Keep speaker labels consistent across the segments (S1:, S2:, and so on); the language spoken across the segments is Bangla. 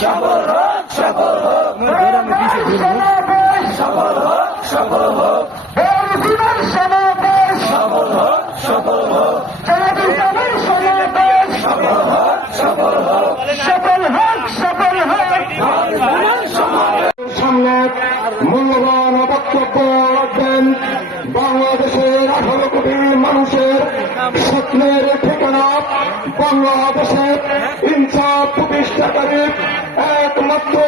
S1: সফল হোক সফল হোক। সফল হোক সফল হোক। সফল হোক সফল হোক। সফল হোক সফল হোক। সফল হোক সফল হোক।
S2: সামনে মূল্যবান বক্তব্য রাখবেন। বাংলাদেশের আঠারো কোটি মানুষের স্বপ্নের ঠিকানা বাংলাদেশের campo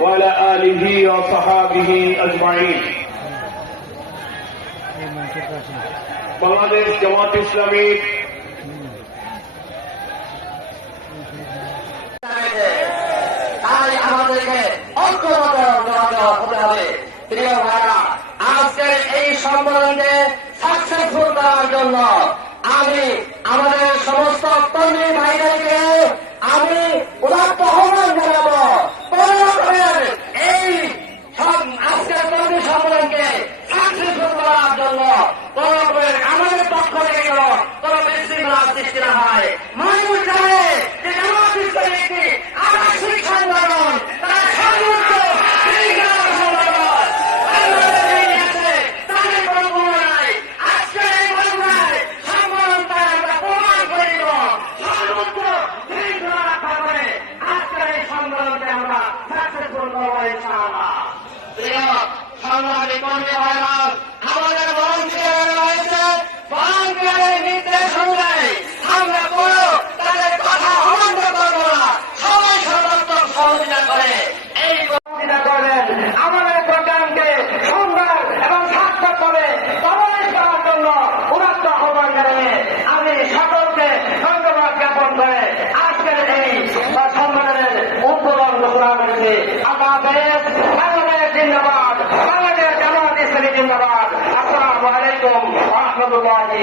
S2: وعلى آله وصحابه أجمعين বাংলাদেশ জামাত ইসলামী
S3: তাই আমাদেরকে ঐক্যবদ্ধ হতে হবে প্রিয় ভাইরা আজকের এই সম্মেলনে সাকসেসফুল করার জন্য আমি আমাদের আমাদের পক্ষ থেকে যেন কোন বিশৃঙ্খলা সৃষ্টি না হয়। করে। এই সহযোগিতা করবেন আমাদের প্রোগ্রামকে সুন্দর এবং সার্থক করে সবাই করার জন্য উদাত্ত আহ্বান জানিয়ে আমি সকলকে ধন্যবাদ জ্ঞাপন করে আজকের এই সম্মেলনের উদ্বোধন ঘোষণা করেছি। হাফেজ। বাংলাদেশ জিন্দাবাদ। বাংলাদেশ জামাত ইসলামী জিন্দাবাদ। আসসালামু আলাইকুম রহমতুল্লাহি